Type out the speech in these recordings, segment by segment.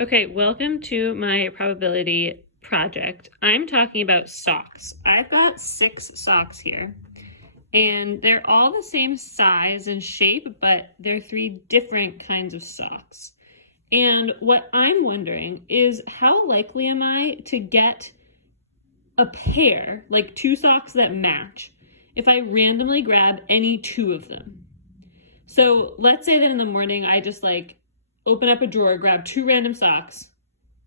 Okay, welcome to my probability project. I'm talking about socks. I've got 6 socks here, and they're all the same size and shape, but they're 3 different kinds of socks. And what I'm wondering is how likely am I to get a pair, like 2 socks that match, if I randomly grab any 2 of them? So let's say that in the morning I just open up a drawer, grab 2 random socks.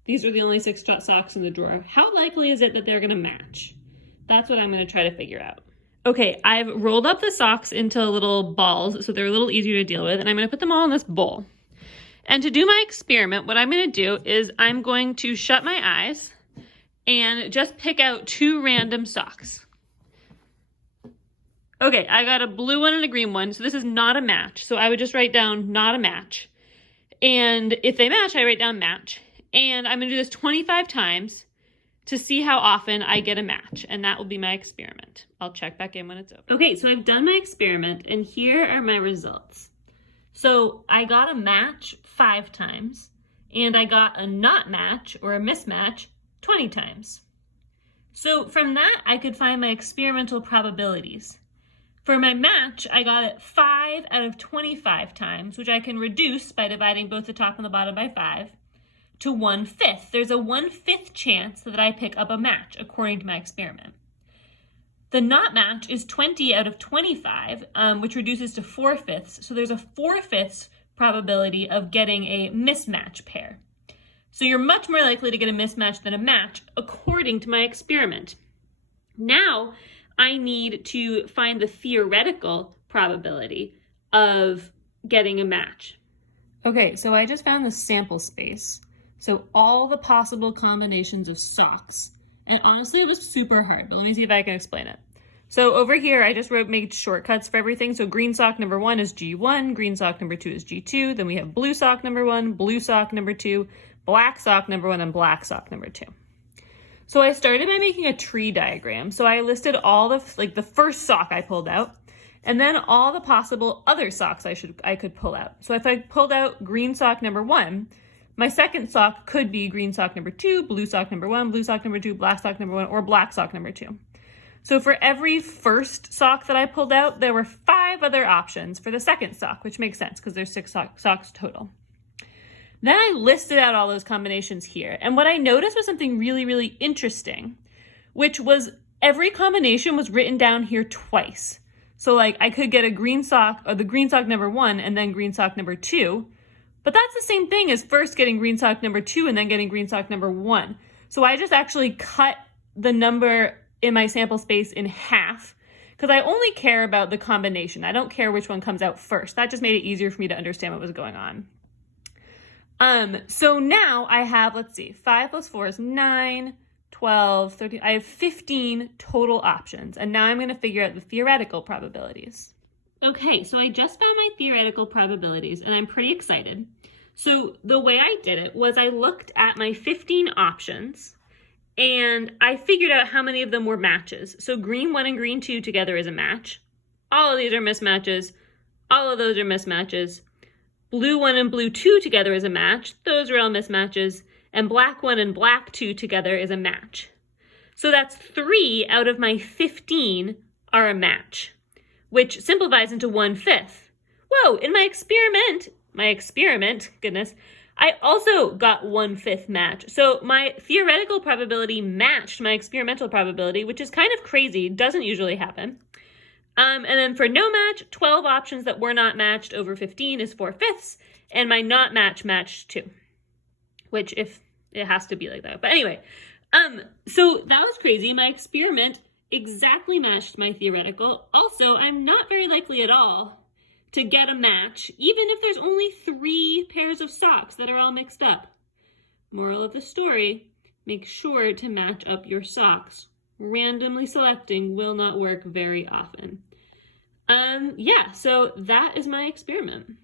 These are the only 6 socks in the drawer. How likely is it that they're gonna match? That's what I'm gonna try to figure out. Okay, I've rolled up the socks into little balls so they're a little easier to deal with, and I'm gonna put them all in this bowl. And to do my experiment, what I'm gonna do is I'm going to shut my eyes and just pick out 2 random socks. Okay, I got a blue one and a green one, so this is not a match. So I would just write down not a match. And if they match, I write down match. And I'm gonna do this 25 times to see how often I get a match. And that will be my experiment. I'll check back in when it's over. Okay, so I've done my experiment and here are my results. So I got a match 5 times and I got a not match or a mismatch 20 times. So from that, I could find my experimental probabilities. For my match, I got it 5 out of 25 times, which I can reduce by dividing both the top and the bottom by 5, to 1/5. There's a 1/5 chance that I pick up a match, according to my experiment. The not match is 20 out of 25, which reduces to 4/5. So there's a 4/5 probability of getting a mismatch pair. So you're much more likely to get a mismatch than a match, according to my experiment. Now, I need to find the theoretical probability of getting a match. Okay, so I just found the sample space. So all the possible combinations of socks. And honestly, it was super hard, but let me see if I can explain it. So over here, I just made shortcuts for everything. So green sock number 1 is G1, green sock number 2 is G2. Then we have blue sock number 1, blue sock number 2, black sock number 1, and black sock number 2. So I started by making a tree diagram. So I listed all the first sock I pulled out, and then all the possible other socks I could pull out. So if I pulled out green sock number 1, my second sock could be green sock number 2, blue sock number 1, blue sock number 2, black sock number 1, or black sock number 2. So for every first sock that I pulled out, there were 5 other options for the second sock, which makes sense because there's 6 socks total. Then I listed out all those combinations here. And what I noticed was something really, really interesting, which was every combination was written down here twice. So I could get a green sock or the green sock number 1 and then green sock number 2. But that's the same thing as first getting green sock number 2 and then getting green sock number 1. So I just actually cut the number in my sample space in half because I only care about the combination. I don't care which one comes out first. That just made it easier for me to understand what was going on. So now I have, 5 plus 4 is 9, 12, 13. I have 15 total options. And now I'm going to figure out the theoretical probabilities. Okay, so I just found my theoretical probabilities and I'm pretty excited. So the way I did it was I looked at my 15 options and I figured out how many of them were matches. So green 1 and green 2 together is a match. All of these are mismatches. All of those are mismatches. Blue 1 and blue 2 together is a match. Those are all mismatches. And black 1 and black 2 together is a match. So that's 3 out of my 15 are a match, which simplifies into 1/5. Whoa, in my experiment, goodness, I also got 1/5 match. So my theoretical probability matched my experimental probability, which is kind of crazy. Doesn't usually happen. And then for no match, 12 options that were not matched over 15 is 4/5, and my not match matched 2, which if it has to be like that. But anyway, so that was crazy. My experiment exactly matched my theoretical. Also, I'm not very likely at all to get a match, even if there's only 3 pairs of socks that are all mixed up. Moral of the story, make sure to match up your socks. Randomly selecting will not work very often. Yeah, so that is my experiment.